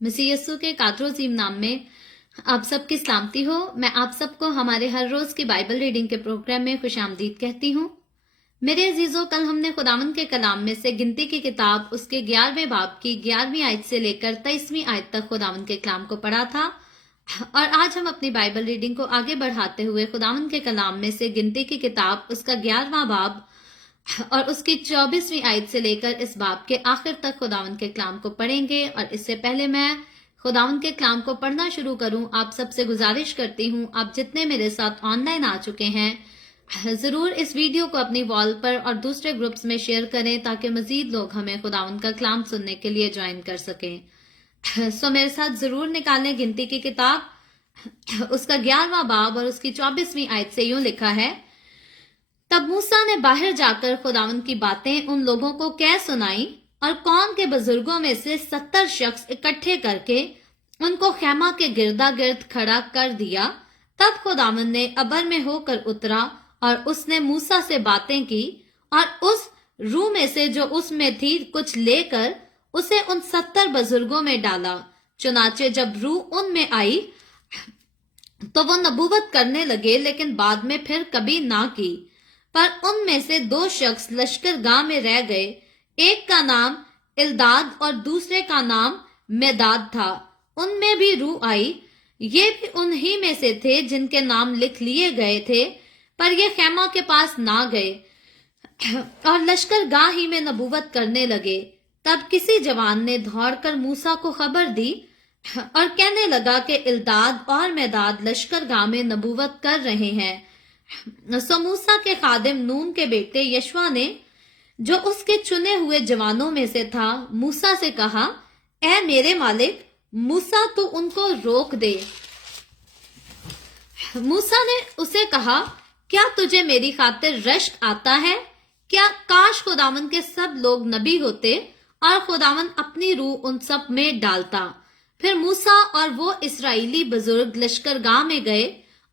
मसीह यस्सु के कातरोजीम नाम में आप सबकी सलामती हो। मैं आप सबको हमारे हर रोज की बाइबल रीडिंग के प्रोग्राम में खुशामदीद कहती हूँ। मेरे अजीजों, कल हमने खुदावंद के कलाम में से गिनती की किताब उसके 11वें बाब की 11वीं आयत से लेकर 23वीं आयत तक खुदावंद के कलाम को पढ़ा था और आज हम अपनी बाइबल रीडिंग को आगे बढ़ाते हुए खुदावंद के कलाम में से गिनती की किताब उसका 11वां बाब और उसकी 24वीं आयत से लेकर इस बाब के आखिर तक खुदावंद के कलाम को पढ़ेंगे। और इससे पहले मैं खुदावंद के कलाम को पढ़ना शुरू करूं, आप सबसे गुजारिश करती हूं, आप जितने मेरे साथ ऑनलाइन आ चुके हैं जरूर इस वीडियो को अपनी वॉल पर और दूसरे ग्रुप्स में शेयर करें ताकि मजीद लोग हमें खुदावंद का कलाम सुनने के लिए ज्वाइन कर सकें। सो मेरे साथ जरूर निकालें गिनती की किताब उसका 11वां बाब और उसकी 24वीं आयत से यूं लिखा है, तब मूसा ने बाहर जाकर खुदावंद की बातें उन लोगों को कह सुनाई और कौम के बुजुर्गों में से 70 शख्स इकट्ठे करके उनको खेमा के गिरदा गिर्द खड़ा कर दिया। तब खुदावंद ने अबर में होकर उतरा और उसने मूसा से बातें की और उस रूह में से जो उसमें थी कुछ लेकर उसे उन 70 बुजुर्गों में डाला। चुनाचे जब रूह उनमें आई तो वो नबूवत करने लगे, लेकिन बाद में फिर कभी ना की। पर उनमें से 2 शख्स लश्करगाह में रह गए, एक का नाम इल्दाद और दूसरे का नाम मेदाद था। उनमें भी रूह आई, ये भी उन्हीं में से थे जिनके नाम लिख लिए गए थे, पर ये खेमा के पास ना गए और लश्करगाह ही में नबूवत करने लगे। तब किसी जवान ने दौड़कर मूसा को खबर दी और कहने लगा कि इल्दाद और मेदाद लश्करगाह में नबूवत कर रहे हैं। सो मूसा के खादिम नून के बेटे यशवा ने, जो उसके चुने हुए जवानों में से था, मूसा से कहा, ऐ मेरे मालिक मूसा, तू उनको रोक दे। मूसा ने उसे कहा, क्या तुझे मेरी खातिर रश्क आता है? क्या काश खुदावंद के सब लोग नबी होते और खुदावंद अपनी रूह उन सब में डालता। फिर मूसा और वो इस्राएली बुजुर्ग लश्करगाह में गए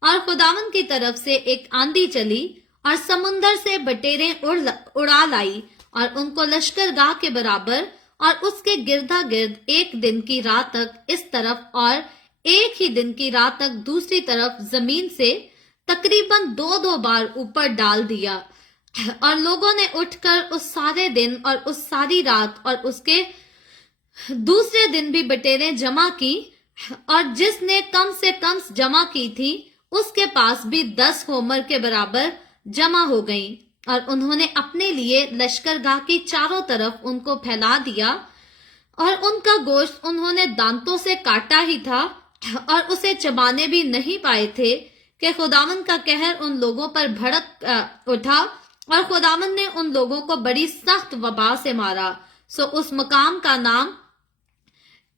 और खुदावंद की तरफ से एक आंधी चली और समुंदर से बटेरें उड़ा लाई और उनको लश्करगाह के बराबर और उसके गिरदा गिर्द एक दिन की रात तक इस तरफ और एक ही दिन की रात तक दूसरी तरफ जमीन से तकरीबन 2-2 बार ऊपर डाल दिया। और लोगों ने उठकर उस सारे दिन और उस सारी रात और उसके दूसरे दिन भी बटेरें जमा की, और जिसने कम से कम जमा की थी उसके पास भी 10 होमर के बराबर जमा हो गईं। और उन्होंने अपने लिए लश्करगाह की चारों तरफ उनको फैला दिया और उनका गोश्त उन्होंने दांतों से काटा ही था और उसे चबाने भी नहीं पाए थे कि खुदावंद का कहर उन लोगों पर भड़क उठा और खुदावंद ने उन लोगों को बड़ी सख्त वबा से मारा। सो उस मकाम का नाम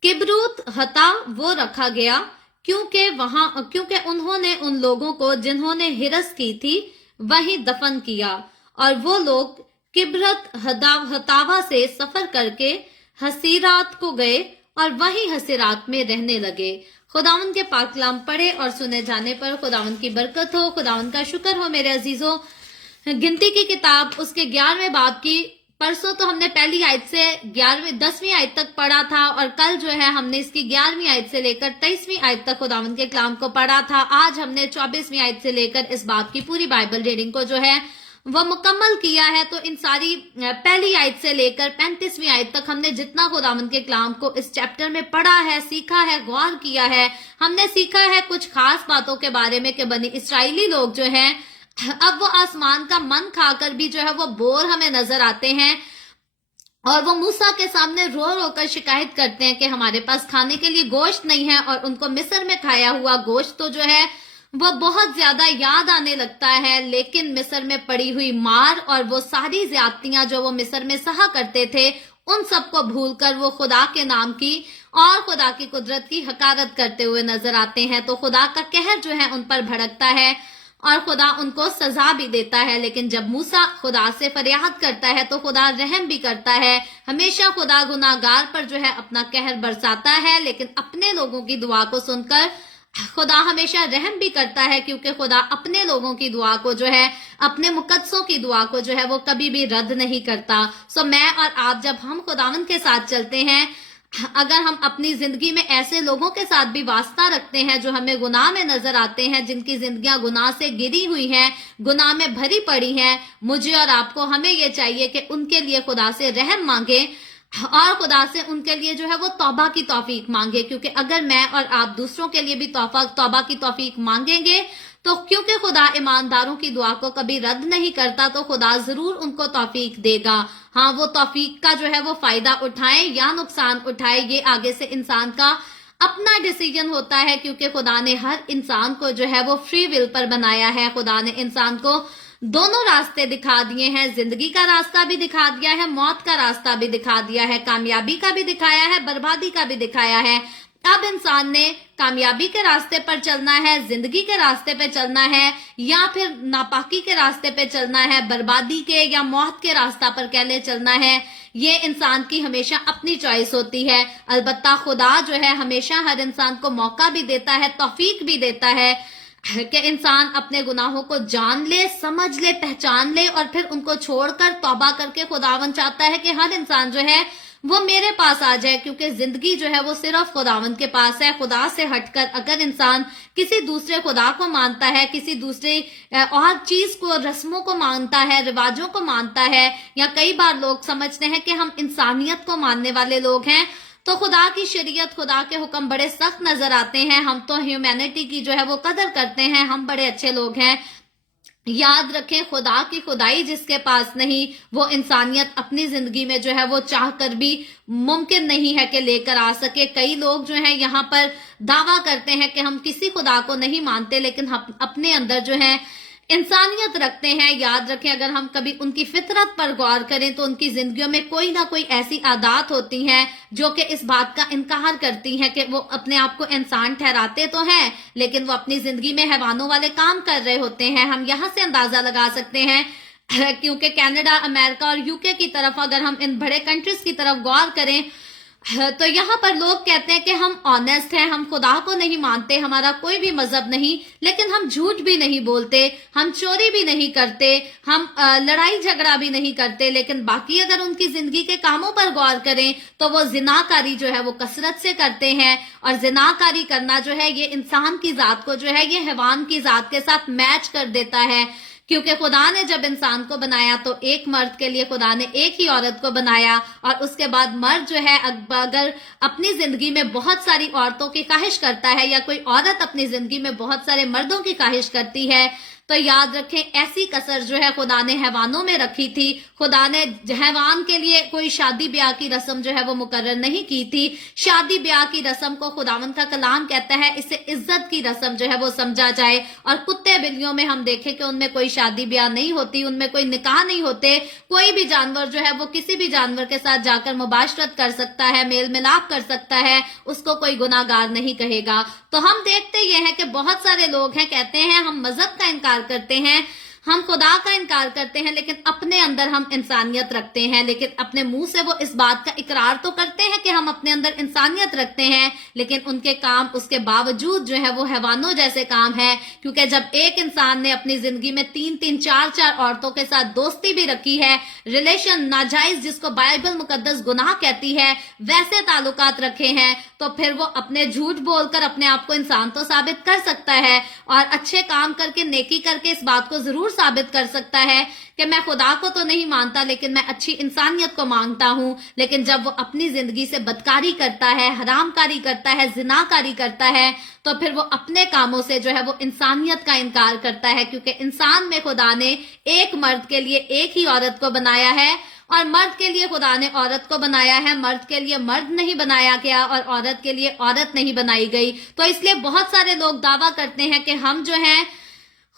किब्रूत हता वो रखा गया, क्योंकि उन्होंने उन लोगों को जिन्होंने हिरस की थी वहीं दफन किया। और वो लोग किब्रत हतावा से सफर करके हसीरात को गए और वहीं हसीरात में रहने लगे। खुदावंद के पाक कलाम पढ़े और सुने जाने पर खुदावंद की बरकत हो। खुदावंद का शुक्र हो मेरे अजीजों। गिनती की किताब उसके 11वें बाब की परसों तो हमने पहली आयत से 10वीं आयत तक पढ़ा था और कल जो है हमने इसकी 11वीं आयत से लेकर 23वीं आयत तक खुदावंद के कलाम को पढ़ा था। आज हमने 24वीं आयत से लेकर इस बाब की पूरी बाइबल रीडिंग को जो है वो मुकम्मल किया है। तो इन सारी पहली आयत से लेकर 35वीं आयत तक हमने जितना खुदावंद के कलाम को इस चैप्टर में पढ़ा है, सीखा है, गौर किया है, हमने सीखा है कुछ खास बातों के बारे में कि बनी इस्राएली लोग जो हैं अब वो आसमान का मन खाकर भी जो है वो बोर हमें नजर आते हैं और वो मूसा के सामने रो रो कर शिकायत करते हैं कि हमारे पास खाने के लिए गोश्त नहीं है। और उनको मिस्र में खाया हुआ गोश्त तो जो है वो बहुत ज्यादा याद आने लगता है, लेकिन मिस्र में पड़ी हुई मार और वो सारी ज्यादतियां जो वो मिस्र में सहा करते थे उन सबको भूलकर वो खुदा के नाम की और खुदा की कुदरत की हकारत करते हुए नजर आते हैं। तो खुदा का कहर जो है उन पर भड़कता है और खुदा उनको सजा भी देता है। लेकिन जब मूसा खुदा से फरियाद करता है तो खुदा रहम भी करता है। हमेशा खुदा गुनाहगार पर जो है अपना कहर बरसाता है, लेकिन अपने लोगों की दुआ को सुनकर खुदा हमेशा रहम भी करता है, क्योंकि खुदा अपने लोगों की दुआ को जो है, अपने मुकद्दसों की दुआ को जो है वो कभी भी रद्द नहीं करता। सो मैं और आप जब हम खुदावंद के साथ चलते हैं अगर हम अपनी जिंदगी में ऐसे लोगों के साथ भी वास्ता रखते हैं जो हमें गुनाह में नजर आते हैं, जिनकी जिंदगियां गुनाह से गिरी हुई हैं, गुनाह में भरी पड़ी हैं, मुझे और आपको हमें ये चाहिए कि उनके लिए खुदा से रहम मांगे और खुदा से उनके लिए जो है वो तौबा की तौफीक मांगे। क्योंकि अगर मैं और आप दूसरों के लिए भी तौबा की तौफीक मांगेंगे तो क्योंकि खुदा ईमानदारों की दुआ को कभी रद्द नहीं करता, तो खुदा जरूर उनको तौफीक देगा। हाँ, वो तौफीक का जो है वो फायदा उठाए या नुकसान उठाए, ये आगे से इंसान का अपना डिसीजन होता है। क्योंकि खुदा ने हर इंसान को जो है वो फ्री विल पर बनाया है। खुदा ने इंसान को दोनों रास्ते दिखा दिए हैं, जिंदगी का रास्ता भी दिखा दिया है, मौत का रास्ता भी दिखा दिया है, कामयाबी का भी दिखाया है, बर्बादी का भी दिखाया है। अब इंसान ने कामयाबी के रास्ते पर चलना है, जिंदगी के रास्ते पे चलना है, या फिर नापाकी के रास्ते पे चलना है, बर्बादी के या मौत के रास्ता पर कहले चलना है। ये इंसान की हमेशा अपनी चॉइस होती है। अलबत्ता खुदा जो है हमेशा हर इंसान को मौका भी देता है, तौफीक भी देता है कि इंसान अपने गुनाहों को जान ले, समझ ले, पहचान ले और फिर उनको छोड़कर तौबा करके खुदावन चाहता है कि हर इंसान जो है वो मेरे पास आ जाए। क्योंकि जिंदगी जो है वो सिर्फ खुदावन के पास है। खुदा से हटकर अगर इंसान किसी दूसरे खुदा को मानता है, किसी दूसरे और चीज को, रस्मों को मानता है, रिवाजों को मानता है, या कई बार लोग समझते हैं कि हम इंसानियत को मानने वाले लोग हैं, तो खुदा की शरीयत, खुदा के हुक्म बड़े सख्त नजर आते हैं। हम तो ह्यूमैनिटी की जो है वो कदर करते हैं, हम बड़े अच्छे लोग हैं। याद रखें, खुदा की खुदाई जिसके पास नहीं, वो इंसानियत अपनी जिंदगी में जो है वो चाह कर भी मुमकिन नहीं है कि लेकर आ सके। कई लोग जो हैं यहाँ पर दावा करते हैं कि हम किसी खुदा को नहीं मानते, लेकिन हम अपने अंदर जो है इंसानियत रखते हैं। याद रखें, अगर हम कभी उनकी फितरत पर गौर करें तो उनकी जिंदगियों में कोई ना कोई ऐसी आदत होती हैं जो कि इस बात का इनकार करती हैं कि वो अपने आप को इंसान ठहराते तो हैं, लेकिन वो अपनी जिंदगी में हैवानों वाले काम कर रहे होते हैं। हम यहाँ से अंदाजा लगा सकते हैं क्योंकि कनाडा, अमेरिका और यूके की तरफ अगर हम इन बड़े कंट्रीज की तरफ गौर करें तो यहाँ पर लोग कहते हैं कि हम ऑनेस्ट हैं, हम खुदा को नहीं मानते, हमारा कोई भी मजहब नहीं, लेकिन हम झूठ भी नहीं बोलते, हम चोरी भी नहीं करते, हम लड़ाई झगड़ा भी नहीं करते। लेकिन बाकी अगर उनकी जिंदगी के कामों पर गौर करें तो वो जिनाकारी जो है वो कसरत से करते हैं। और जिनाकारी करना जो है ये इंसान की जात को जो है ये हैवान की जात के साथ मैच कर देता है। क्योंकि खुदा ने जब इंसान को बनाया तो एक मर्द के लिए खुदा ने एक ही औरत को बनाया, और उसके बाद मर्द जो है अगर अपनी जिंदगी में बहुत सारी औरतों की ख्वाहिश करता है, या कोई औरत अपनी जिंदगी में बहुत सारे मर्दों की ख्वाहिश करती है, तो याद रखें ऐसी कसर जो है खुदा ने हैवानों में रखी थी। खुदा ने हैवान के लिए कोई शादी ब्याह की रस्म जो है वो मुकर्रर नहीं की थी। शादी ब्याह की रस्म को खुदावन का कलाम कहता है इसे इज्जत की रस्म जो है वो समझा जाए। और कुत्ते बिल्लियों में हम देखें कि उनमें कोई शादी ब्याह नहीं होती, उनमें कोई निकाह नहीं होते। कोई भी जानवर जो है वो किसी भी जानवर के साथ जाकर मुबाशरत कर सकता है, मेल मिलाप कर सकता है, उसको कोई गुनाहगार नहीं कहेगा। तो हम देखते ये हैं कि बहुत सारे लोग हैं कहते हैं हम मजहब का इनकार करते हैं, हम खुदा का इनकार करते हैं, लेकिन अपने अंदर हम इंसानियत रखते हैं। लेकिन अपने मुंह से वो इस बात का इकरार तो करते हैं कि हम अपने अंदर इंसानियत रखते हैं, लेकिन उनके काम उसके बावजूद जो है वो हैवानों जैसे काम है। क्योंकि जब एक इंसान ने अपनी जिंदगी में 3-3, 4-4 औरतों के साथ दोस्ती भी रखी है, रिलेशन नाजायज जिसको बाइबल मुकद्दस गुनाह कहती है वैसे ताल्लुकात रखे हैं, तो फिर वो अपने झूठ बोलकर अपने आप को इंसान तो साबित कर सकता है, और अच्छे काम करके, नेकी करके इस बात को जरूर साबित कर सकता है कि मैं खुदा को तो नहीं मानता लेकिन मैं अच्छी इंसानियत को मांगता हूं। लेकिन जब वो अपनी जिंदगी से बदकारी करता है, हरामकारी करता है, जिनाकारी करता है, तो फिर वो अपने कामों से जो है वो इंसानियत का इनकार करता है। क्योंकि इंसान में खुदा ने एक मर्द के लिए एक ही औरत को बनाया है, और मर्द के लिए खुदा ने औरत को बनाया है, मर्द के लिए मर्द नहीं बनाया गया, और औरत के लिए औरत नहीं बनाई गई। तो इसलिए बहुत सारे लोग दावा करते हैं कि हम जो हैं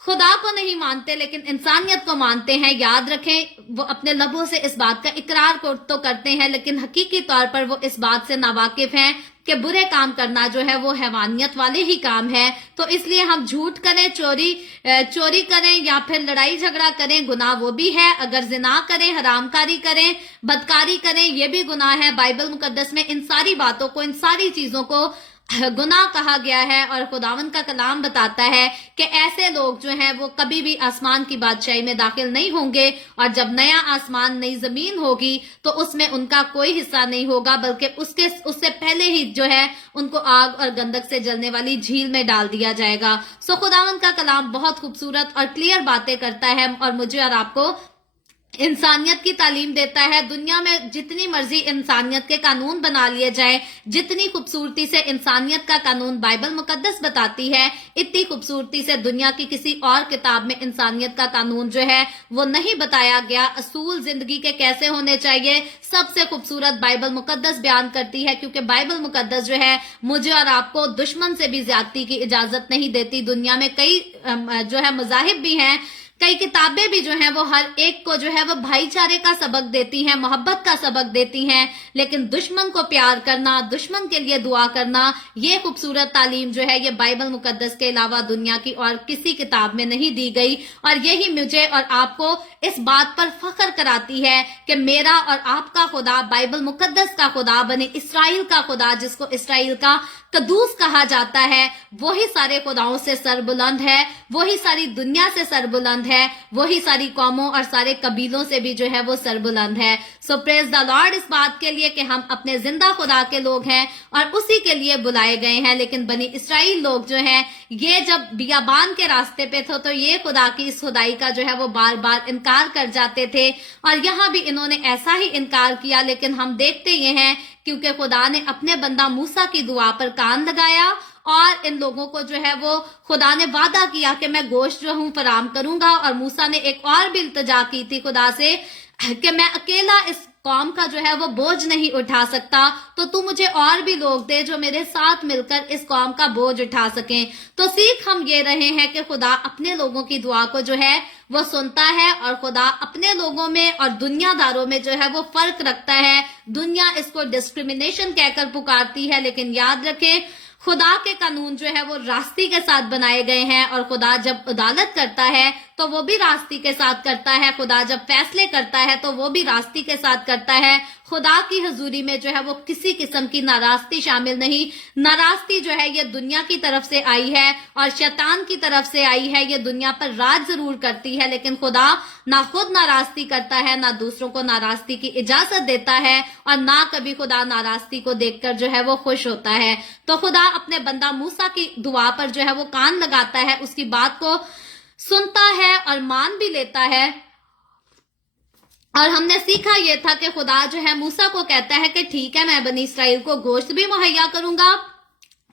खुदा को नहीं मानते लेकिन इंसानियत को मानते हैं। याद रखें, वो अपने लबों से इस बात का इकरार तो करते हैं, लेकिन हकीकी तौर पर वो इस बात से नावाकिफ हैं कि बुरे काम करना जो है वो हैवानियत वाले ही काम है। तो इसलिए हम झूठ करें, चोरी करें, या फिर लड़ाई झगड़ा करें, गुनाह वो भी है। अगर जिना करें, हरामकारी करें, बदकारी करें, ये भी गुनाह है। बाइबल मुकद्दस में इन सारी बातों को, इन सारी चीजों को गुनाह कहा गया है। और खुदावंद का कलाम बताता है कि ऐसे लोग जो हैं वो कभी भी आसमान की बादशाही में दाखिल नहीं होंगे, और जब नया आसमान नई जमीन होगी तो उसमें उनका कोई हिस्सा नहीं होगा, बल्कि उससे पहले ही जो है उनको आग और गंधक से जलने वाली झील में डाल दिया जाएगा। सो खुदावंद का कलाम बहुत खूबसूरत और क्लियर बातें करता है और मुझे और आपको इंसानियत की तालीम देता है। दुनिया में जितनी मर्जी इंसानियत के कानून बना लिए जाए, जितनी खूबसूरती से इंसानियत का कानून बाइबल मुकद्दस बताती है, इतनी खूबसूरती से दुनिया की किसी और किताब में इंसानियत का कानून जो है वो नहीं बताया गया। असूल जिंदगी के कैसे होने चाहिए सबसे खूबसूरत बाइबल मुकद्दस बयान करती है, क्योंकि बाइबल मुकद्दस जो है मुझे और आपको दुश्मन से भी ज्यादती की इजाजत नहीं देती। दुनिया में कई जो है मजाहिब भी हैं, कई किताबें भी जो हैं वो हर एक को जो है वो भाईचारे का सबक देती हैं, मोहब्बत का सबक देती हैं, लेकिन दुश्मन को प्यार करना, दुश्मन के लिए दुआ करना, ये खूबसूरत तालीम जो है ये बाइबल मुकद्दस के अलावा दुनिया की और किसी किताब में नहीं दी गई। और यही मुझे और आपको इस बात पर फख्र कराती है कि मेरा और आपका खुदा बाइबल मुकद्दस का खुदा, बने इसराइल का खुदा, जिसको इसराइल का कदूस कहा जाता है, वही सारे खुदाओं से सरबुलंद है, वही सारी दुनिया से सरबुलंद है, वही सारी कौमों और सारे कबीलों से भी जो है वो सरबुलंद है। सो प्रेज द लॉर्ड इस बात के लिए कि हम अपने जिंदा खुदा के लोग हैं और उसी के लिए बुलाए गए हैं। लेकिन बनी इसराइल लोग जो हैं ये जब बियाबान के रास्ते पे थे तो ये खुदा की इस खुदाई का जो है वो बार बार इनकार कर जाते थे, और यहाँ भी इन्होंने ऐसा ही इनकार किया। लेकिन हम देखते ये हैं क्योंकि खुदा ने अपने बंदा मूसा की दुआ पर कान लगाया, और इन लोगों को जो है वो खुदा ने वादा किया कि मैं गोश्त जो हूं फराम करूंगा। और मूसा ने एक और भी इल्तिजा की थी खुदा से कि मैं अकेला इस कौम का जो है वो बोझ नहीं उठा सकता, तो तू मुझे और भी लोग दे जो मेरे साथ मिलकर इस कौम का बोझ उठा सकें। तो सीख हम ये रहे हैं कि खुदा अपने लोगों की दुआ को जो है वो सुनता है, और खुदा अपने लोगों में और दुनियादारों में जो है वो फर्क रखता है। दुनिया इसको डिस्क्रिमिनेशन कहकर पुकारती है, लेकिन याद रखें खुदा के कानून जो है वो रास्ती के साथ बनाए गए हैं, और खुदा जब अदालत करता है तो वो भी रास्ती के साथ करता है। खुदा जब फैसले करता है तो वो भी रास्ती के साथ करता है। खुदा की हजूरी में जो है वो किसी किस्म की नाराजगी शामिल नहीं। नाराजगी जो है ये दुनिया की तरफ से आई है और शैतान की तरफ से आई है। ये दुनिया पर राज जरूर करती है, लेकिन खुदा ना खुद नाराजगी करता है, ना दूसरों को नाराजगी की इजाजत देता है, और ना कभी खुदा नाराजगी को देखकर जो है वो खुश होता है। तो खुदा अपने बंदा मूसा की दुआ पर जो है वो कान लगाता है, उसकी बात को सुनता है और मान भी लेता है। और हमने सीखा यह था कि खुदा जो है मूसा को कहता है कि ठीक है, मैं बनी इसराइल को गोश्त भी मुहैया करूंगा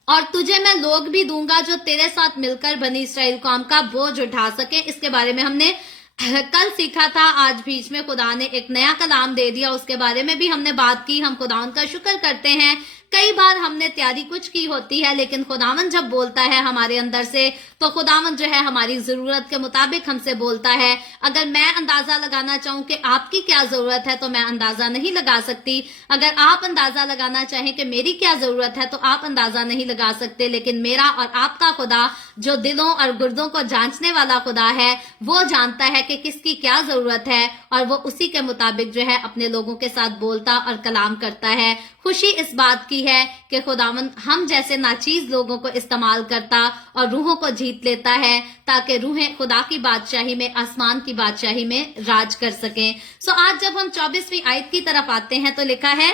और तुझे मैं लोग भी दूंगा जो तेरे साथ मिलकर बनी इसराइल कौम का बोझ उठा सके। इसके बारे में हमने कल सीखा था। आज बीच में खुदा ने एक नया कलाम दे दिया, उसके बारे में भी हमने बात की। हम खुदावन का शुक्र करते हैं। कई बार हमने तैयारी कुछ की होती है, लेकिन खुदावन जब बोलता है हमारे अंदर से तो खुदावन जो है हमारी जरूरत के मुताबिक हमसे बोलता है। अगर मैं अंदाजा लगाना चाहूं कि आपकी क्या जरूरत है तो मैं अंदाजा नहीं लगा सकती। अगर आप अंदाजा लगाना चाहें कि मेरी क्या जरूरत है तो आप अंदाजा नहीं लगा सकते। लेकिन मेरा और आपका खुदा जो दिलों और गुर्दों को जांचने वाला खुदा है, वो जानता है कि किसकी क्या जरूरत है, और वो उसी के मुताबिक जो है अपने लोगों के साथ बोलता और कलाम करता है। खुशी इस बात की है कि खुदावन हम जैसे नाचीज लोगों को इस्तेमाल करता और रूहों को जीत लेता है, ताकि रूहें खुदा की बादशाही में, आसमान की बादशाही में राज कर सकें। सो आज जब हम 24वीं आयत की तरफ आते हैं तो लिखा है,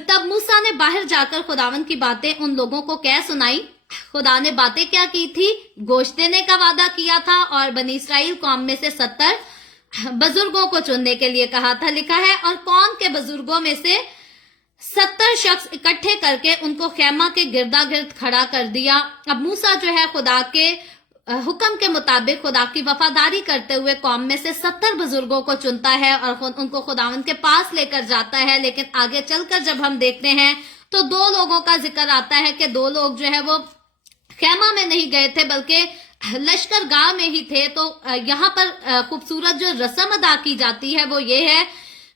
तब मूसा ने बाहर जाकर खुदावन की बातें उन लोगों को कह सुनाई। खुदा ने बातें क्या की थी? गोश्त देने का वादा किया था और बनी इसराइल कौम में से 70 बुजुर्गों को चुनने के लिए कहा था। लिखा है, और कौम के बुजुर्गों में से 70 शख्स इकट्ठे करके उनको खेमा के गिरदा गिर्द खड़ा कर दिया। अब मूसा जो है खुदा के हुक्म के मुताबिक खुदा की वफादारी करते हुए कौम में से 70 बुजुर्गों को चुनता है और उनको खुदावन के पास लेकर जाता है। लेकिन आगे चलकर जब हम देखते हैं तो 2 लोगों का जिक्र आता है कि 2 लोग जो है वो खेमा में नहीं गए थे बल्कि लश्कर गाह में ही थे। तो यहाँ पर खूबसूरत जो रस्म अदा की जाती है वो ये है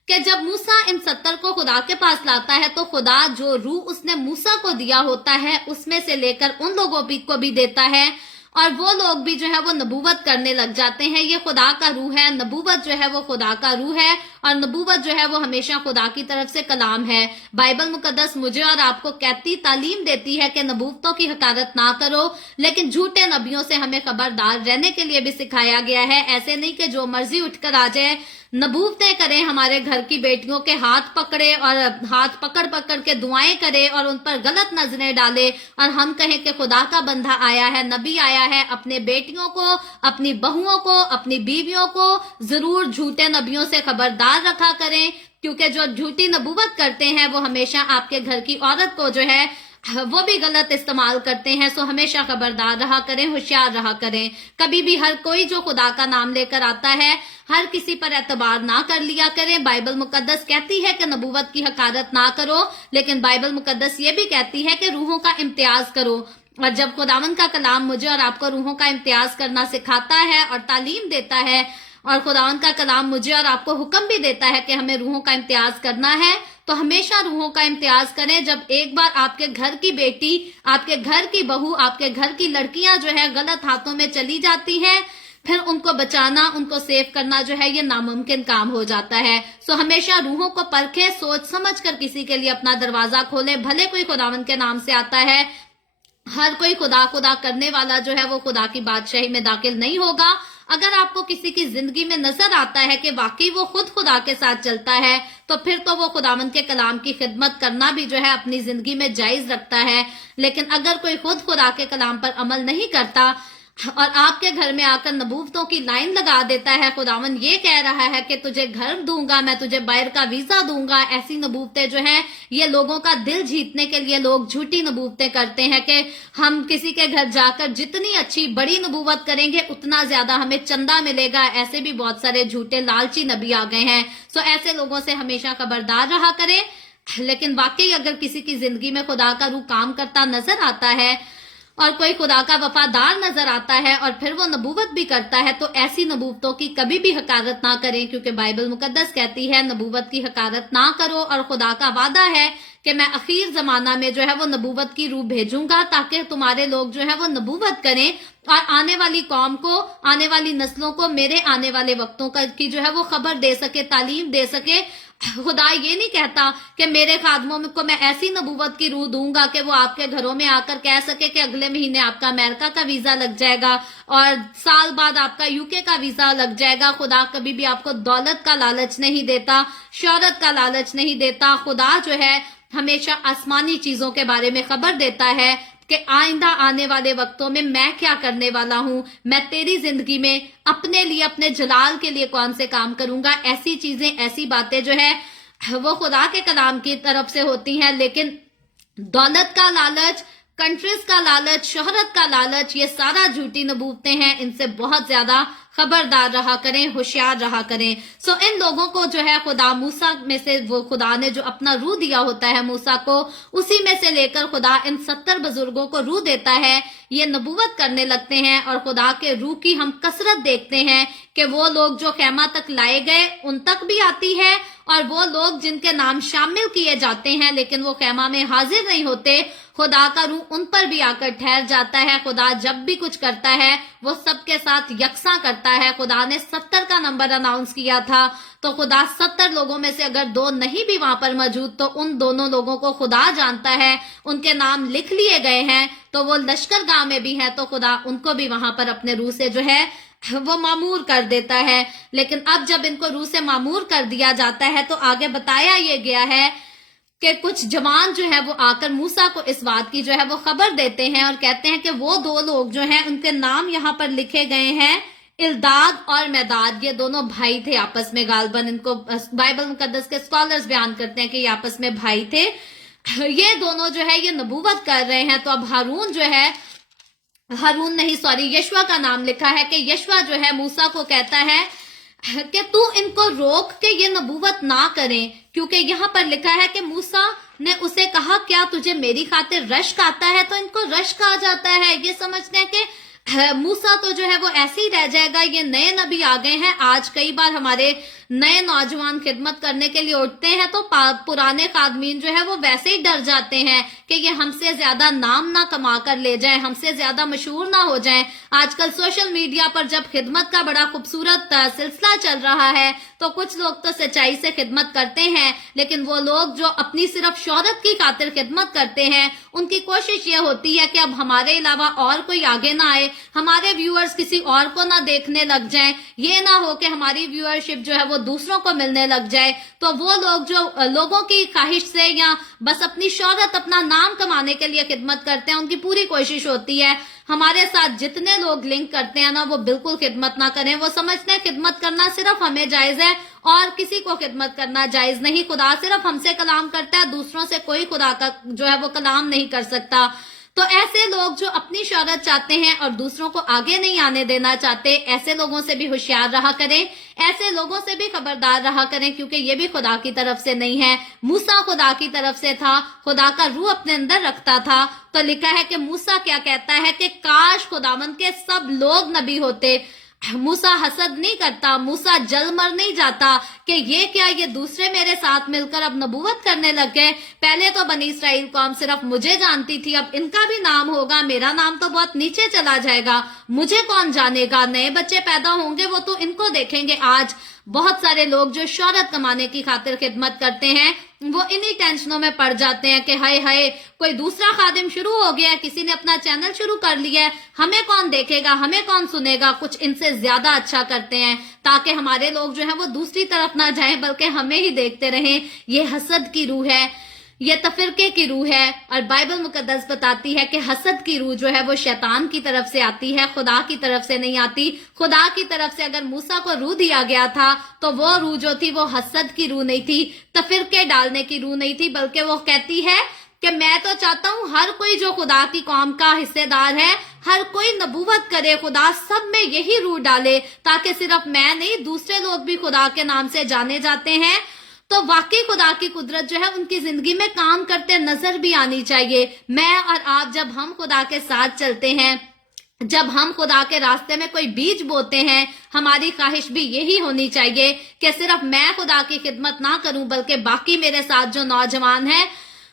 कि जब मूसा इन 70 को खुदा के पास लाता है तो खुदा जो रूह उसने मूसा को दिया होता है उसमें से लेकर उन लोगों को भी देता है, और वो लोग भी जो है वो नबूवत करने लग जाते हैं। ये खुदा का रूह है, नबूवत जो है वो खुदा का रूह है। اور نبوت جو ہے وہ ہمیشہ خدا کی طرف سے کلام ہے۔ بائبل مقدس مجھے اور آپ کو کہتی تعلیم دیتی ہے کہ نبوتوں کی حقارت نہ کرو، لیکن جھوٹے نبیوں سے ہمیں خبردار رہنے کے لیے بھی سکھایا گیا ہے۔ ایسے نہیں کہ جو مرضی اٹھ کر آ جائے، نبوتیں کریں، ہمارے گھر کی بیٹیوں کے ہاتھ پکڑے اور ہاتھ پکڑ پکڑ کے دعائیں کرے اور ان پر غلط نظریں ڈالے، اور ہم کہیں کہ خدا کا بندہ آیا ہے، نبی آیا ہے۔ اپنے بیٹیوں کو، اپنی بہوؤں کو، اپنی بیویوں کو ضرور جھوٹے نبیوں سے خبردار رکھا کریں، کیونکہ جو جھوٹی نبوت کرتے ہیں وہ ہمیشہ آپ کے گھر کی عورت کو جو ہے وہ بھی غلط استعمال کرتے ہیں۔ سو ہمیشہ خبردار رہا کریں، ہوشیار رہا کریں۔ کبھی بھی ہر کوئی جو خدا کا نام لے کر آتا ہے، ہر کسی پر اعتبار نہ کر لیا کریں۔ بائبل مقدس کہتی ہے کہ نبوت کی حقارت نہ کرو، لیکن بائبل مقدس یہ بھی کہتی ہے کہ روحوں کا امتیاز کرو۔ اور جب خداوند کا کلام مجھے اور آپ کو روحوں کا امتیاز کرنا سکھاتا ہے اور تعلیم دیتا ہے، اور خداوند کا کلام مجھے اور آپ کو حکم بھی دیتا ہے کہ ہمیں روحوں کا امتیاز کرنا ہے، تو ہمیشہ روحوں کا امتیاز کریں۔ جب ایک بار آپ کے گھر کی بیٹی، آپ کے گھر کی بہو، آپ کے گھر کی لڑکیاں جو ہے غلط ہاتھوں میں چلی جاتی ہیں، پھر ان کو بچانا، ان کو سیو کرنا جو ہے یہ ناممکن کام ہو جاتا ہے۔ سو ہمیشہ روحوں کو پرکھیں، سوچ سمجھ کر کسی کے لیے اپنا دروازہ کھولیں۔ بھلے کوئی خداوند کے نام سے آتا ہے، ہر کوئی خدا کرنے والا جو ہے وہ خدا کی بادشاہی میں داخل نہیں ہوگا۔ اگر آپ کو کسی کی زندگی میں نظر آتا ہے کہ واقعی وہ خود خدا کے ساتھ چلتا ہے، تو پھر تو وہ خداوند کے کلام کی خدمت کرنا بھی جو ہے اپنی زندگی میں جائز رکھتا ہے۔ لیکن اگر کوئی خود خدا کے کلام پر عمل نہیں کرتا اور آپ کے گھر میں آ کر نبوتوں کی لائن لگا دیتا ہے، خداوند یہ کہہ رہا ہے کہ تجھے گھر دوں گا، میں تجھے باہر کا ویزا دوں گا، ایسی نبوتیں جو ہیں یہ لوگوں کا دل جیتنے کے لیے لوگ جھوٹی نبوتیں کرتے ہیں کہ ہم کسی کے گھر جا کر جتنی اچھی بڑی نبوت کریں گے اتنا زیادہ ہمیں چندہ ملے گا۔ ایسے بھی بہت سارے جھوٹے لالچی نبی آ گئے ہیں۔ سو ایسے لوگوں سے ہمیشہ خبردار رہا کریں۔ لیکن واقعی اگر کسی کی زندگی میں خدا کا روح کام کرتا نظر آتا ہے اور کوئی خدا کا وفادار نظر آتا ہے اور پھر وہ نبوت بھی کرتا ہے، تو ایسی نبوتوں کی کبھی بھی حقارت نہ کریں، کیونکہ بائبل مقدس کہتی ہے نبوت کی حقارت نہ کرو، اور خدا کا وعدہ ہے کہ میں اخیر زمانہ میں جو ہے وہ نبوت کی روح بھیجوں گا تاکہ تمہارے لوگ جو ہے وہ نبوت کریں اور آنے والی قوم کو، آنے والی نسلوں کو میرے آنے والے وقتوں کی جو ہے وہ خبر دے سکے، تعلیم دے سکے۔ خدا یہ نہیں کہتا کہ میرے خادموں کو میں ایسی نبوت کی روح دوں گا کہ وہ آپ کے گھروں میں آ کر کہہ سکے کہ اگلے مہینے آپ کا امریکہ کا ویزا لگ جائے گا اور سال بعد آپ کا UK کا ویزا لگ جائے گا۔ خدا کبھی بھی آپ کو دولت کا لالچ نہیں دیتا، شہرت کا لالچ نہیں دیتا۔ خدا جو ہے ہمیشہ آسمانی چیزوں کے بارے میں خبر دیتا ہے کہ آئندہ آنے والے وقتوں میں میں کیا کرنے والا ہوں، میں تیری زندگی میں اپنے لیے، اپنے جلال کے لیے کون سے کام کروں گا۔ ایسی چیزیں، ایسی باتیں جو ہے وہ خدا کے کلام کی طرف سے ہوتی ہیں، لیکن دولت کا لالچ، کنٹریز کا لالچ، شہرت کا لالچ، یہ سارا جھوٹی نبوتیں ہیں۔ ان سے بہت زیادہ خبردار رہا کریں، ہوشیار رہا کریں۔ سو ان لوگوں کو جو ہے خدا موسیٰ میں سے، وہ خدا نے جو اپنا روح دیا ہوتا ہے موسیٰ کو، اسی میں سے لے کر خدا ان 70 بزرگوں کو روح دیتا ہے، یہ نبوت کرنے لگتے ہیں، اور خدا کے روح کی ہم کثرت دیکھتے ہیں کہ وہ لوگ جو خیمہ تک لائے گئے ان تک بھی آتی ہے، اور وہ لوگ جن کے نام شامل کیے جاتے ہیں لیکن وہ خیمہ میں حاضر نہیں ہوتے، خدا کا روح ان پر بھی آ کر ٹھہر جاتا ہے۔ خدا جب بھی کچھ کرتا ہے وہ سب کے ساتھ یکساں کرتا ہے۔ خدا نے 70 کا نمبر اناؤنس کیا تھا، تو خدا 70 لوگوں میں سے اگر 2 نہیں بھی وہاں پر موجود تو ان دونوں لوگوں کو خدا جانتا ہے، ان کے نام لکھ لیے گئے ہیں، تو وہ لشکر گاہ میں بھی ہے تو خدا ان کو بھی وہاں پر اپنے روح سے جو ہے وہ معمور کر دیتا ہے۔ لیکن اب جب ان کو روح سے معمور کر دیا جاتا ہے تو آگے بتایا یہ گیا ہے کہ کچھ جوان جو ہے وہ آ کر موسیٰ کو اس بات کی جو ہے وہ خبر دیتے ہیں اور کہتے ہیں کہ وہ 2 لوگ جو ہیں ان کے نام یہاں پر لکھے گئے ہیں، الداد اور میداد، یہ دونوں بھائی تھے آپس میں، غالباً ان کو بائبل مقدس کے اسکالرز بیان کرتے ہیں کہ یہ آپس میں بھائی تھے۔ یہ دونوں جو ہے یہ نبوت کر رہے ہیں، تو اب یشوع کا نام لکھا ہے کہ یشوع جو ہے موسیٰ کو کہتا ہے کہ تو ان کو روک کے یہ نبوت نہ کریں، کیونکہ یہاں پر لکھا ہے کہ موسیٰ نے اسے کہا کیا تجھے میری خاطر رشک آتا ہے، تو ان کو رشک آ جاتا ہے۔ یہ سمجھتے ہیں کہ موسیٰ تو جو ہے وہ ایسے ہی رہ جائے گا، یہ نئے نبی آ گئے ہیں۔ آج کئی بار ہمارے नए नौजवान खिदमत करने के लिए उठते हैं तो पुराने खादमीन जो है वो वैसे ही डर जाते हैं कि ये हमसे ज्यादा नाम ना कमा कर ले जाएं, हमसे ज्यादा मशहूर ना हो जाएं। आजकल सोशल मीडिया पर जब खिदमत का बड़ा खूबसूरत सिलसिला चल रहा है तो कुछ लोग तो सच्चाई से खिदमत करते हैं, लेकिन वो लोग जो अपनी सिर्फ शोहरत की खातिर खिदमत करते हैं उनकी कोशिश ये होती है कि अब हमारे अलावा और कोई आगे ना आए, हमारे व्यूअर्स किसी और को ना देखने लग जाएं, ये ना हो कि हमारी व्यूअरशिप जो है वो दूसरों को मिलने लग जाए। तो वो लोग जो लोगों की ख्वाहिश से या बस अपनी शोहरत अपना नाम कमाने के लिए खिदमत करते हैं, उनकी पूरी कोशिश होती है हमारे साथ जितने लोग लिंक करते हैं ना वो बिल्कुल खिदमत ना करें। वो समझते हैं खिदमत करना सिर्फ हमें जायज है और किसी को खिदमत करना जायज नहीं। खुदा सिर्फ हमसे कलाम करता है, दूसरों से कोई खुदा का जो है वो कलाम नहीं कर सकता। तो ऐसे लोग जो अपनी शोहरत चाहते हैं और दूसरों को आगे नहीं आने देना चाहते, ऐसे लोगों से भी होशियार रहा करें, ऐसे लोगों से भी खबरदार रहा करें, क्योंकि ये भी खुदा की तरफ से नहीं है। मूसा खुदा की तरफ से था, खुदा का रूह अपने अंदर रखता था। तो लिखा है कि मूसा क्या कहता है कि काश खुदावंद के सब लोग नबी होते। मूसा हसद नहीं करता, मूसा जल मर नहीं जाता कि ये क्या, ये दूसरे मेरे साथ मिलकर अब नबूवत करने लग गए। पहले तो बनी इसराइल कौम सिर्फ मुझे जानती थी, अब इनका भी नाम होगा, मेरा नाम तो बहुत नीचे चला जाएगा, मुझे कौन जानेगा। नए बच्चे पैदा होंगे वो तो इनको देखेंगे। आज बहुत सारे लोग जो शोहरत कमाने की खातिर खिदमत करते हैं वो इन्हीं टेंशनों में पड़ जाते हैं कि हाय हाय कोई दूसरा खादिम शुरू हो गया, किसी ने अपना चैनल शुरू कर लिया है, हमें कौन देखेगा, हमें कौन सुनेगा। कुछ इनसे ज्यादा अच्छा करते हैं ताकि हमारे लोग जो है वो दूसरी तरफ ना जाएं बल्कि हमें ही देखते रहें। ये हसद की रूह है, ये तफरके की रूह है। और बाइबल मुकद्दस बताती है कि हसद की रूह जो है वो शैतान की तरफ से आती है, खुदा की तरफ से नहीं आती। खुदा की तरफ से अगर मूसा को रूह दिया गया था तो वो रूह जो थी वो हसद की रूह नहीं थी, तफरके डालने की रूह नहीं थी, बल्कि वो कहती है कि मैं तो चाहता हूं हर कोई जो खुदा की कौम का हिस्सेदार है, हर कोई नबूवत करे, खुदा सब में यही रूह डाले ताकि सिर्फ मैं नहीं दूसरे लोग भी खुदा के नाम से जाने जाते हैं। तो वाकई खुदा की कुदरत जो है उनकी जिंदगी में काम करते नजर भी आनी चाहिए। मैं और आप जब हम खुदा के साथ चलते हैं, जब हम खुदा के रास्ते में कोई बीज बोते हैं, हमारी ख्वाहिश भी यही होनी चाहिए कि सिर्फ मैं खुदा की खिदमत ना करूं बल्कि बाकी मेरे साथ जो नौजवान हैं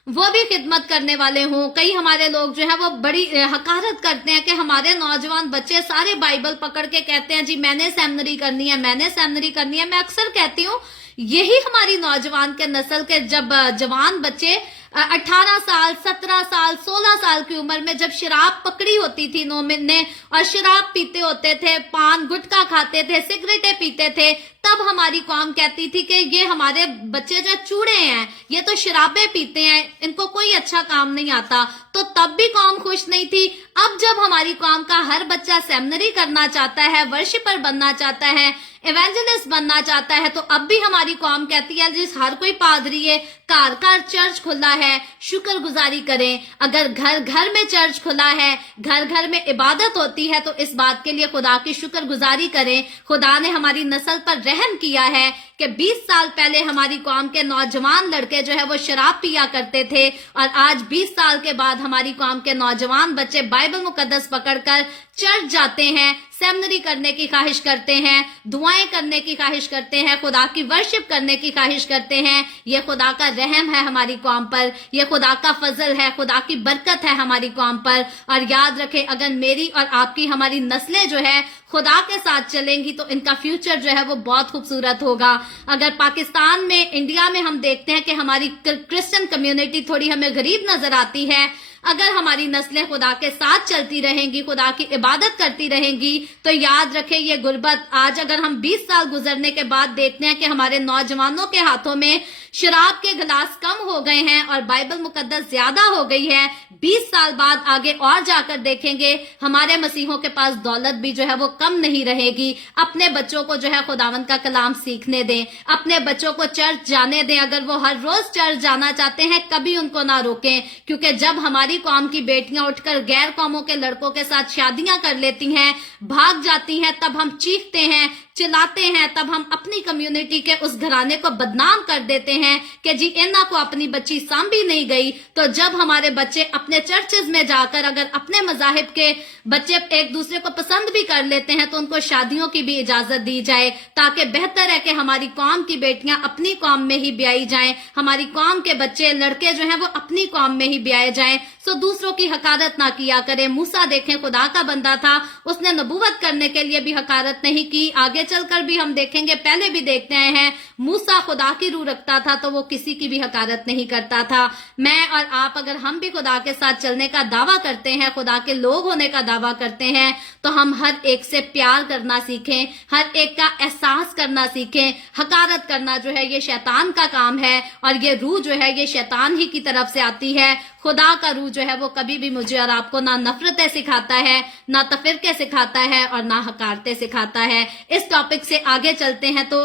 वो भी खिदमत करने वाले हों। कई हमारे लोग जो है वो बड़ी हकारत करते हैं कि हमारे नौजवान बच्चे सारे बाइबल पकड़ के कहते हैं जी मैंने सेमिनरी करनी है, मैंने सेमिनरी करनी है। मैं अक्सर कहती हूँ यही हमारी नौजवान के नस्ल के जब जवान बच्चे 18 साल 17 साल 16 साल की उम्र में जब शराब पकड़ी होती थी 9 महीने और शराब पीते होते थे, पान गुटखा खाते थे, सिगरेटें पीते थे, तब हमारी कौम कहती थी कि ये हमारे बच्चे जो चूड़े हैं, ये तो शराबें पीते हैं, इनको कोई अच्छा काम नहीं आता। तो तब भी कौम खुश नहीं थी। अब जब हमारी कौम का हर बच्चा सेमिनरी करना चाहता है, वर्शिपर बनना चाहता है, एवेंजलिस्ट बनना चाहता है, तो अब भी हमारी कौम कहती है जिस हर कोई पादरी है, घर घर चर्च खुला है, शुक्रगुजारी करें। अगर घर घर में चर्च खुला है, घर घर में इबादत होती है तो इस बात के लिए खुदा की शुक्रगुजारी करें। खुदा ने हमारी नस्ल पर रहम किया है कि 20 साल पहले हमारी कौम के नौजवान लड़के जो है वो शराब पिया करते थे और आज 20 साल के बाद हमारी कौम के नौजवान बच्चे बाइबल मुकद्दस पकड़कर चर्च जाते हैं, सेमिनरी करने की ख्वाहिश करते हैं, दुआएं करने की ख्वाहिश करते हैं, खुदा की वर्शिप करने की ख्वाहिश करते हैं। ये खुदा का रहम है हमारी कौम पर, ये खुदा का फजल है, खुदा की बरकत है हमारी कौम पर। और याद रखें अगर मेरी और आपकी हमारी नस्लें जो है खुदा के साथ चलेंगी तो इनका फ्यूचर जो है वो बहुत खूबसूरत होगा। अगर पाकिस्तान में, इंडिया में हम देखते हैं कि हमारी क्रिश्चियन कम्युनिटी थोड़ी हमें गरीब नजर आती है, अगर हमारी नस्लें खुदा के साथ चलती रहेंगी, खुदा की इबादत करती रहेंगी, तो याद रखें ये गुर्बत आज अगर हम 20 साल गुजरने के बाद देखते हैं कि हमारे नौजवानों के हाथों में शराब के गिलास कम हो गए हैं और बाइबल मुकद्दस ज्यादा हो गई है, 20 साल बाद आगे और जाकर देखेंगे हमारे मसीहों के पास दौलत भी जो है वो कम नहीं रहेगी। अपने बच्चों को जो है खुदावंद का कलाम सीखने दें, अपने बच्चों को चर्च जाने दें। अगर वो हर रोज चर्च जाना चाहते हैं कभी उनको ना रोकें, क्योंकि जब हमारी कौम की बेटियां उठकर गैर कौमों के लड़कों के साथ शादियां कर लेती हैं, भाग जाती हैं, तब हम चीखते हैं, चिल्लाते हैं, तब हम अपनी कम्युनिटी के उस घराने को बदनाम कर देते हैं कि जी इन्ना को अपनी बच्ची सांभी नहीं गई। तो जब हमारे बच्चे अपने चर्चेज में जाकर अगर अपने मजाहिब के बच्चे एक दूसरे को पसंद भी कर लेते हैं तो उनको शादियों की भी इजाजत दी जाए, ताकि बेहतर है कि हमारी कौम की बेटियां अपनी कौम में ही ब्याई जाएं, हमारी कौम के बच्चे लड़के जो हैं वो अपनी कौम में ही ब्याए जाएं। सो दूसरों की हकारत ना किया करें। मूसा देखें खुदा का बंदा था, उसने नबूवत करने के लिए भी हकारत नहीं की। आगे चलकर भी हम देखेंगे, पहले भी देखते आए हैं, मूसा खुदा की रूह रखता था तो वो किसी की भी हकारत नहीं करता था। मैं और आप अगर हम भी खुदा के साथ चलने का दावा करते हैं, खुदा के लोग होने का दावा करते हैं, तो हम हर एक से प्यार करना सीखें, हर एक का एहसास करना सीखें। हकारत करना जो है ये शैतान का काम है और ये रूह जो है ये शैतान ही की तरफ से आती है। खुदा का रूह जो है वो कभी भी मुझे और आपको ना नफरतें सिखाता है, ना तफरीके सिखाता है और ना हकारतें सिखाता है। इस टॉपिक से आगे चलते हैं तो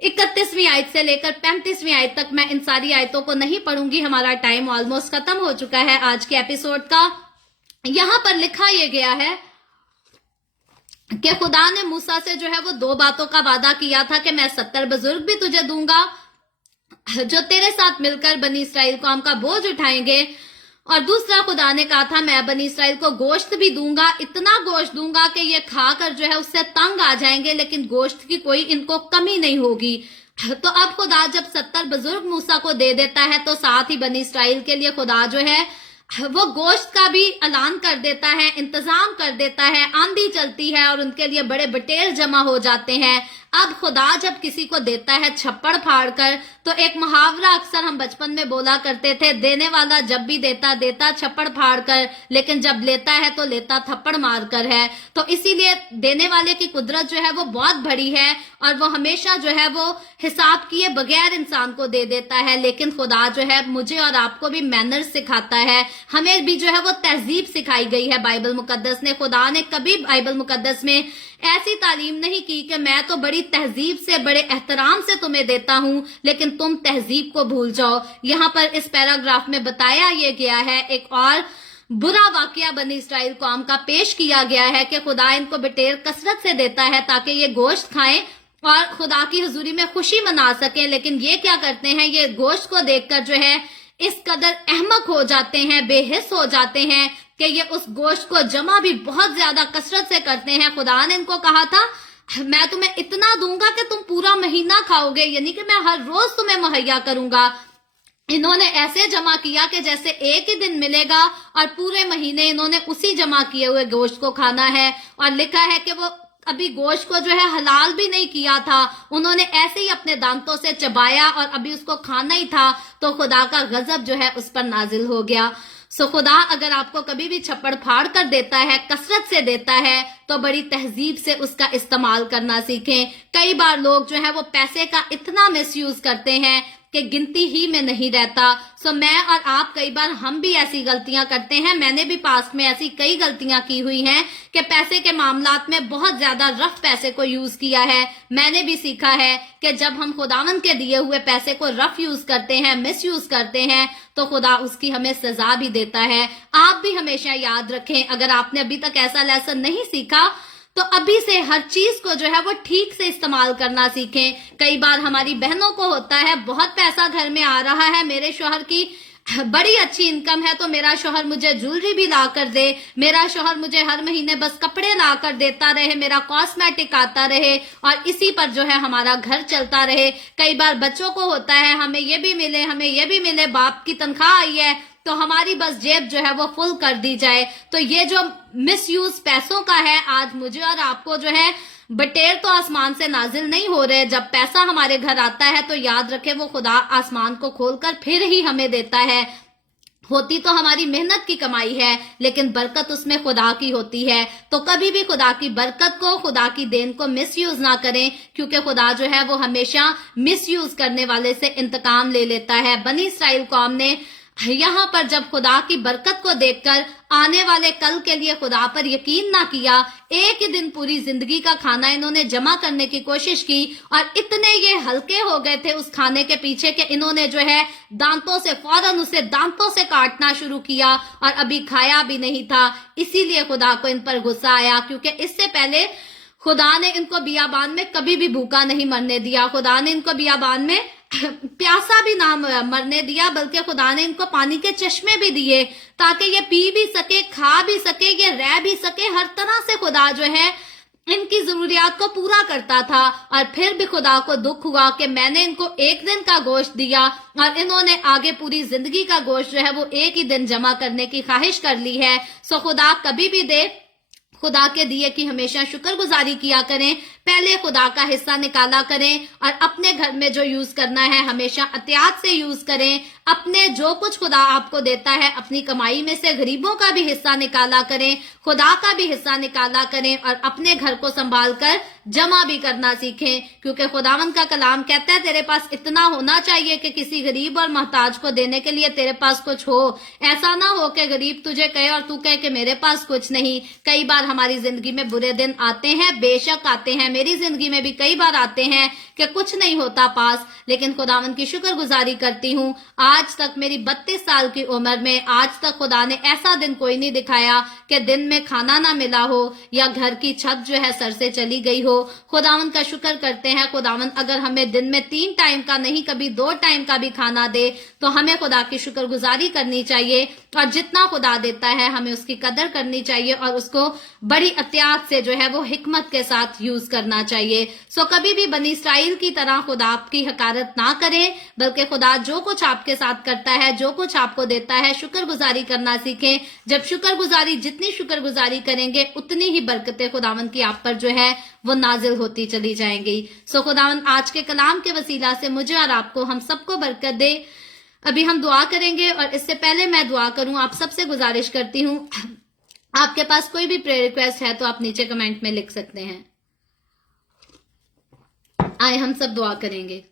31वीं आयत से लेकर 35वीं आयत तक मैं इन सारी आयतों को नहीं पढ़ूंगी, हमारा टाइम ऑलमोस्ट खत्म हो चुका है आज के एपिसोड का। यहां पर लिखा यह गया है कि खुदा ने मूसा से जो है वो 2 बातों का वादा किया था कि मैं 70 बुजुर्ग भी तुझे दूंगा जो तेरे साथ मिलकर बनी इसराइल कौम का बोझ उठाएंगे, और दूसरा खुदा ने कहा था मैं बनी इसराइल को गोश्त भी दूंगा, इतना गोश्त दूंगा कि ये खाकर जो है उससे तंग आ जाएंगे, लेकिन गोश्त की कोई इनको कमी नहीं होगी। तो अब खुदा जब 70 बुजुर्ग मूसा को दे देता है तो साथ ही बनी इसराइल के लिए खुदा जो है वो गोश्त का भी ऐलान कर देता है, इंतजाम कर देता है। आंधी चलती है और उनके लिए बड़े बटेर जमा हो जाते हैं। अब खुदा जब किसी को देता है छप्पड़ फाड़ कर, तो एक मुहावरा अक्सर हम बचपन में बोला करते थे, देने वाला जब भी देता छप्पड़ फाड़ कर, लेकिन जब लेता है तो लेता थप्पड़ मार कर है। तो इसीलिए देने वाले की कुदरत जो है वो बहुत बड़ी है और वो हमेशा जो है वो हिसाब किए बगैर इंसान को दे देता है। लेकिन खुदा जो है मुझे और आपको भी मैनर्स सिखाता है, हमें भी जो है वो तहजीब सिखाई गई है बाइबल मुकद्दस ने। खुदा ने कभी बाइबल मुकद्दस में ऐसी तालीम नहीं की कि मैं तो बड़ी तहजीब से बड़े एहतराम से तुम्हें देता हूं लेकिन तुम तहजीब को भूल जाओ। यहाँ पर इस पैराग्राफ में बताया यह गया है, एक और बुरा वाकया बनी इसराइल कौम का पेश किया गया है कि खुदा इनको बटेर कसरत से देता है ताकि ये गोश्त खाएं और खुदा की हुजूरी में खुशी मना सकें। लेकिन ये क्या करते हैं, ये गोश्त को देखकर जो है इस कदर अहमक हो जाते हैं, बेहिस हो जाते हैं कि ये उस गोश्त को जमा भी बहुत ज्यादा कसरत से करते हैं। खुदा ने इनको कहा था मैं तुम्हें इतना दूंगा कि तुम पूरा महीना खाओगे, यानी कि मैं हर रोज तुम्हें मुहैया करूंगा। इन्होंने ऐसे जमा किया कि जैसे एक ही दिन मिलेगा और पूरे महीने इन्होंने उसी जमा किए हुए गोश्त को खाना है। और लिखा है कि वो अभी गोश्त को जो है हलाल भी नहीं किया था, उन्होंने ऐसे ही अपने दांतों से चबाया और अभी उसको खाना ही था, तो खुदा का गजब जो है उस पर नाजिल हो गया। सो खुदा अगर आपको कभी भी छप्पड़ फाड़ कर देता है, कसरत से देता है, तो बड़ी तहजीब से उसका इस्तेमाल करना सीखें। कई बार लोग जो है वो पैसे का इतना मिसयूज करते हैं कि गिनती ही में नहीं रहता। सो मैं और आप कई बार हम भी ऐसी गलतियां करते हैं। मैंने भी पास्ट में ऐसी कई गलतियां की हुई हैं कि पैसे के मामलात में बहुत ज्यादा रफ पैसे को यूज किया है। मैंने भी सीखा है कि जब हम खुदावंद के दिए हुए पैसे को रफ यूज करते हैं, मिस यूज करते हैं, तो खुदा उसकी हमें सजा भी देता है। आप भी हमेशा याद रखें, अगर आपने अभी तक ऐसा लेसन नहीं सीखा तो अभी से हर चीज को जो है वो ठीक से इस्तेमाल करना सीखें। कई बार हमारी बहनों को होता है बहुत पैसा घर में आ रहा है, मेरे शौहर की बड़ी अच्छी इनकम है तो मेरा शौहर मुझे ज्वेलरी भी ला कर दे, मेरा शौहर मुझे हर महीने बस कपड़े ला कर देता रहे, मेरा कॉस्मेटिक आता रहे और इसी पर जो है हमारा घर चलता रहे। कई बार बच्चों को होता है हमें ये भी मिले, हमें ये भी मिले, बाप की तनख्वाह आई है तो हमारी बस जेब जो है वो फुल कर दी जाए। तो ये जो मिसयूज पैसों का है, आज मुझे और आपको जो है बटेर तो आसमान से नाजिल नहीं हो रहे। जब पैसा हमारे घर आता है तो याद रखे वो खुदा आसमान को खोलकर फिर ही हमें देता है। होती तो हमारी मेहनत की कमाई है लेकिन बरकत उसमें खुदा की होती है। तो कभी भी खुदा की बरकत को, खुदा की देन को मिसयूज ना करें, क्योंकि खुदा जो है वो हमेशा मिसयूज करने वाले से इंतकाम ले लेता है। बनी इसराइल कौम ने यहाँ पर जब खुदा की बरकत को देखकर आने वाले कल के लिए खुदा पर यकीन ना किया, एक ही दिन पूरी जिंदगी का खाना इन्होंने जमा करने की कोशिश की और इतने ये हल्के हो गए थे उस खाने के पीछे कि इन्होंने जो है दांतों से फौरन उसे दांतों से काटना शुरू किया और अभी खाया भी नहीं था। इसीलिए खुदा को इन पर गुस्सा आया, क्योंकि इससे पहले खुदा ने इनको बियाबान में कभी भी भूखा नहीं मरने दिया। खुदा ने इनको बियाबान में प्यासा भी ना मरने दिया, बल्कि खुदा ने इनको पानी के चश्मे भी दिए ताकि ये पी भी सके, खा भी सके, ये रह भी सके। हर तरह से खुदा जो है इनकी जरूरियात को पूरा करता था। और फिर भी खुदा को दुख हुआ कि मैंने इनको एक दिन का गोश्त दिया और इन्होंने आगे पूरी जिंदगी का गोश्त जो है वो एक ही दिन जमा करने की ख्वाहिश कर ली है। सो खुदा कभी भी दे, खुदा के दिए की हमेशा शुक्रगुजारी किया करें, पहले खुदा का हिस्सा निकाला करें और अपने घर में जो यूज करना है हमेशा एहतियात से यूज करें। अपने जो कुछ खुदा आपको देता है अपनी कमाई में से गरीबों का भी हिस्सा निकाला करें, खुदा का भी हिस्सा निकाला करें और अपने घर को संभाल कर जमा भी करना सीखें, क्योंकि खुदावन का कलाम कहता है तेरे पास इतना होना चाहिए कि किसी गरीब और मोहताज को देने के लिए तेरे पास कुछ हो। ऐसा ना हो कि गरीब तुझे कहे और तू कहे कि मेरे पास कुछ नहीं। कई बार हमारी जिंदगी में बुरे दिन आते हैं, बेशक आते हैं, मेरी जिंदगी में भी कई बार आते हैं कि कुछ नहीं होता पास, लेकिन खुदावन की शुक्रगुजारी करती हूँ। आज तक मेरी 32 साल की उम्र में आज तक खुदा ने ऐसा दिन कोई नहीं दिखाया कि दिन में खाना ना मिला हो या घर की छत जो है सर से चली गई हो। खुदावन का शुक्र करते हैं। खुदावन अगर हमें दिन में 3 टाइम का नहीं कभी 2 टाइम का भी खाना दे तो हमें खुदा की शुक्रगुजारी करनी चाहिए और जितना खुदा देता है हमें उसकी कदर करनी चाहिए और उसको बड़ी एहतियात से जो है वो हिकमत के साथ यूज करना चाहिए। सो कभी भी बनी इस्राइल की तरह खुदा आपकी हकारत ना करें, बल्कि खुदा जो कुछ आपके साथ करता है, जो कुछ आपको देता है, शुक्रगुजारी करना सीखें। जब शुक्रगुजारी जितनी शुक्रगुजारी करेंगे उतनी ही बरकतें खुदावन की आप पर जो है वो नाजिल होती चली जाएंगी। सो खुदावन आज के कलाम के वसीला से मुझे और आपको हम सबको बरकत दे। अभी हम दुआ करेंगे और इससे पहले मैं दुआ करूं आप सबसे गुजारिश करती हूं, आपके पास कोई भी प्रेयर रिक्वेस्ट है तो आप नीचे कमेंट में लिख सकते हैं। आए हम सब दुआ करेंगे।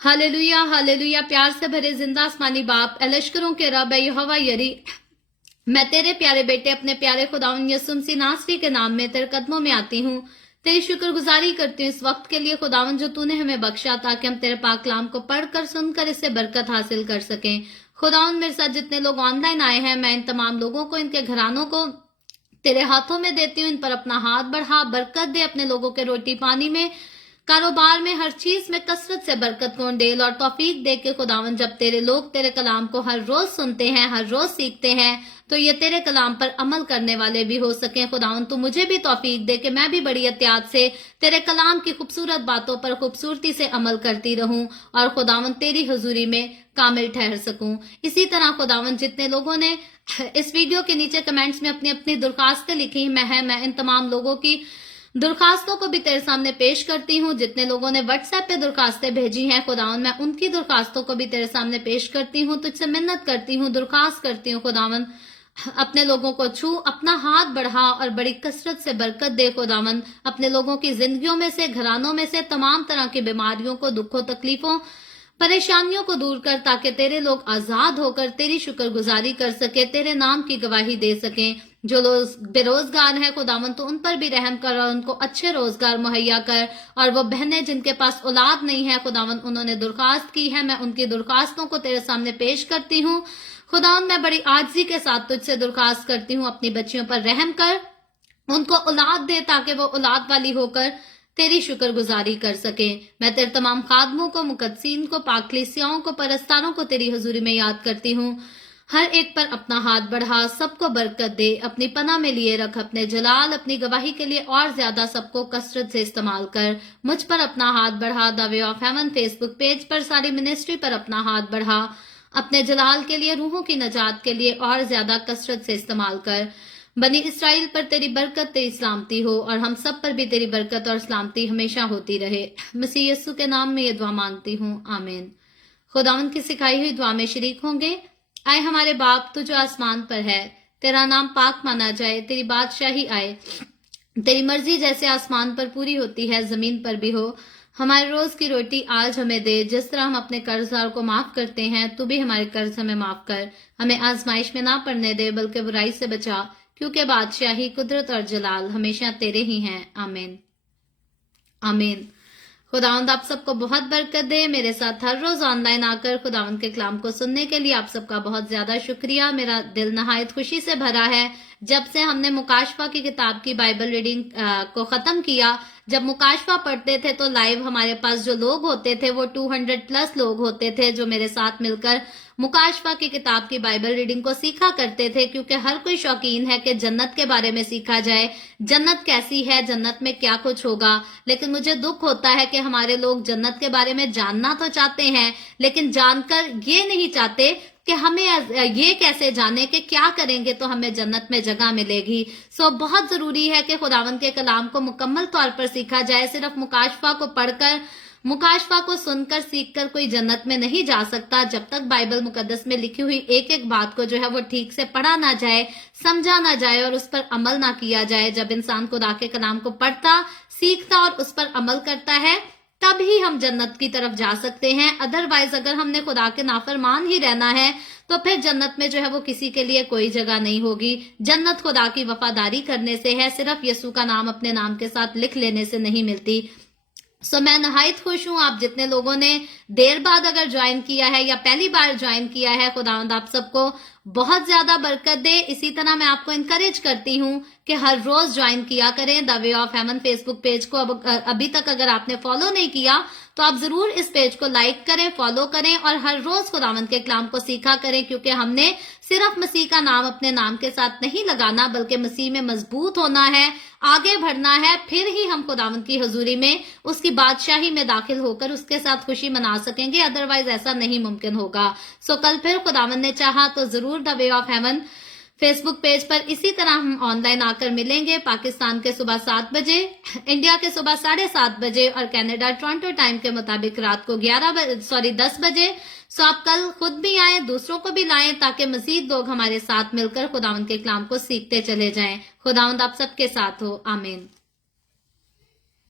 Hallelujah hallelujah. प्यार से भरे जिंदा आसमानी बाप, लश्करों के रब यहोवा यरी, मैं तेरे प्यारे बेटे अपने प्यारे खुदावन यीशु मसीह नासरी के नाम में तेरे कदमों में आती हूँ। तेरी शुक्रगुजारी करती हूँ इस वक्त के लिए खुदावन जो तूने हमें बख्शा ताकि हम तेरे पाक कलाम को पढ़कर सुनकर इससे बरकत हासिल कर सकें। खुदावन मेरे साथ जितने लोग ऑनलाइन आए हैं मैं इन तमाम लोगों को, इनके घरानों को तेरे हाथों में देती हूँ। इन पर अपना हाथ बढ़ा, बरकत दे, अपने लोगों के रोटी पानी में, कारोबार में, हर चीज में कसरत से बरकत को डेल और तौफीक दे के खुदावन जब तेरे लोग तेरे कलाम को हर रोज सुनते हैं, हर रोज सीखते हैं, तो ये तेरे कलाम पर अमल करने वाले भी हो सकें। खुदावन तू मुझे भी तौफीक दे कि मैं भी बड़ी एहतियात से तेरे कलाम की खूबसूरत बातों पर खूबसूरती से अमल करती रहूं और खुदावन तेरी हुजूरी में कामिल ठहर सकूं। इसी तरह खुदावन जितने लोगों ने इस वीडियो के नीचे कमेंट्स में अपनी अपनी दरखास्तें लिखी मैं इन तमाम लोगों की दरखास्तों को भी तेरे सामने पेश करती हूँ। जितने लोगों ने व्हाट्सएप पे दरखास्तें भेजी हैं खुदावन मैं उनकी दरखास्तों को भी तेरे सामने पेश करती हूँ, तुझसे मिन्नत करती हूँ, दरखास्त करती हूँ खुदावन अपने लोगों को छू, अपना हाथ बढ़ा और बड़ी कसरत से बरकत दे। खुदावन अपने लोगों की जिंदगियों में से, घरानों में से तमाम तरह की बीमारियों को, दुखों, तकलीफों, परेशानियों को दूर कर ताकि तेरे लोग आजाद होकर तेरी शुक्रगुजारी कर सके, तेरे नाम की गवाही दे सकें। जो लोग बेरोजगार हैं खुदावन तो उन पर भी रहम कर और उनको अच्छे रोजगार मुहैया कर। और वो बहनें जिनके पास औलाद नहीं है खुदावन उन्होंने दरखास्त की है, मैं उनकी दरखास्तों को तेरे सामने पेश करती हूँ। खुदावन मैं बड़ी आजिज़ी के साथ तुझसे दरखास्त करती हूँ अपनी बच्चियों पर रहम कर, उनको औलाद दे ताकि वो औलाद वाली होकर तेरी शुक्रगुजारी कर सके। मैं तेरे तमाम खादमों को, मुकद्दसीन को, पाकलीसियाओं को, परस्तारों को तेरी हुजूरी में याद करती हूँ। हर एक पर अपना हाथ बढ़ा, सबको बरकत दे, अपनी पनाह में लिए रख, अपने जलाल, अपनी गवाही के लिए और ज्यादा सबको कसरत से इस्तेमाल कर। मुझ पर अपना हाथ बढ़ा, the way of haven Facebook page पर सारी मिनिस्ट्री पर अपना हाथ बढ़ा, अपने जलाल के लिए, रूहों की नजात के लिए और ज्यादा कसरत से इस्तेमाल कर। बनी इसराइल पर तेरी बरकत, तेरी सलामती हो और हम सब पर भी तेरी बरकत और सलामती हमेशा होती रहे। मसीह यीशु के नाम में ये दुआ मांगती हूँ, आमीन। खुदावन की सिखाई हुई दुआ में शरीक होंगे। आए हमारे बाप तू जो आसमान पर है, तेरा नाम पाक माना जाए, तेरी बादशाही आए, तेरी मर्जी जैसे आसमान पर पूरी होती है जमीन पर भी हो। हमारे रोज की रोटी आज हमें दे, जिस तरह हम अपने कर्जदार को माफ करते हैं तू भी हमारे कर्ज हमें माफ कर। हमें आजमाइश में ना पड़ने दे बल्कि बुराई से बचा, क्योंकि बादशाही, कुदरत और जलाल हमेशा तेरे ही हैं, आमीन आमीन। खुदावंद आप सबको बहुत बरकत दे। मेरे साथ हर रोज ऑनलाइन आकर खुदावंद के कलाम को सुनने के लिए आप सबका बहुत ज्यादा शुक्रिया। मेरा दिल नहायत खुशी से भरा है। जब से हमने मुकाशफा की किताब की बाइबल रीडिंग को खत्म किया जब मुकाशफा पढ़ते थे तो लाइव हमारे पास जो लोग होते थे वो 200+ लोग होते थे जो मेरे साथ मिलकर मुकाशफा की किताब की बाइबल रीडिंग को सीखा करते थे, क्योंकि हर कोई शौकीन है कि जन्नत के बारे में सीखा जाए, जन्नत कैसी है, जन्नत में क्या कुछ होगा। लेकिन मुझे दुख होता है कि हमारे लोग जन्नत के बारे में जानना तो चाहते हैं लेकिन जानकर ये नहीं चाहते कि हमें ये कैसे जाने कि क्या करेंगे तो हमें जन्नत में जगह मिलेगी। सो बहुत जरूरी है कि खुदावंद के कलाम को मुकम्मल तौर पर सीखा जाए। सिर्फ मुकाशफा को पढ़कर, मुकाशफा को सुनकर, सीखकर कोई जन्नत में नहीं जा सकता जब तक बाइबल मुकद्दस में लिखी हुई एक एक बात को जो है वो ठीक से पढ़ा ना जाए, समझा ना जाए और उस पर अमल ना किया जाए। जब इंसान खुदा के कलाम को पढ़ता, सीखता और उस पर अमल करता है तब ही हम जन्नत की तरफ जा सकते हैं। अदरवाइज अगर हमने खुदा के नाफरमान ही रहना है तो फिर जन्नत में जो है वो किसी के लिए कोई जगह नहीं होगी। जन्नत खुदा की वफादारी करने से है, सिर्फ यीशु का नाम अपने नाम के साथ लिख लेने से नहीं मिलती। सो मैं नहायत खुश हूं आप जितने लोगों ने देर बाद अगर ज्वाइन किया है या पहली बार ज्वाइन किया है। खुदावंद आप सबको बहुत ज्यादा बरकत दे। इसी तरह मैं आपको इनकरेज करती हूं कि हर रोज ज्वाइन किया करें the way of haven Facebook page को। अभी तक अगर आपने फॉलो नहीं किया तो आप जरूर इस पेज को लाइक करें, फॉलो करें और हर रोज खुदावंद के कलाम को सीखा करें, क्योंकि हमने सिर्फ मसीह का नाम अपने नाम के साथ नहीं लगाना बल्कि मसीह में मजबूत होना है, आगे बढ़ना है, फिर ही हम खुदावंद की हजूरी में, उसकी बादशाही में दाखिल होकर उसके साथ खुशी मना सकेंगे। अदरवाइज ऐसा नहीं मुमकिन होगा। सो कल फिर खुदावंद ने चाहा तो जरूर the way of haven Facebook page पर इसी तरह हम ऑनलाइन आकर मिलेंगे। पाकिस्तान के सुबह 7 बजे, इंडिया के सुबह 7:30 बजे और कनाडा टोरंटो टाइम के मुताबिक रात को 10 बजे। सो आप कल खुद भी आए, दूसरों को भी लाएं ताकि मजीद लोग हमारे साथ मिलकर खुदावंद के कलाम को सीखते चले जाएं। खुदावंद आप सबके साथ हो। आमीन।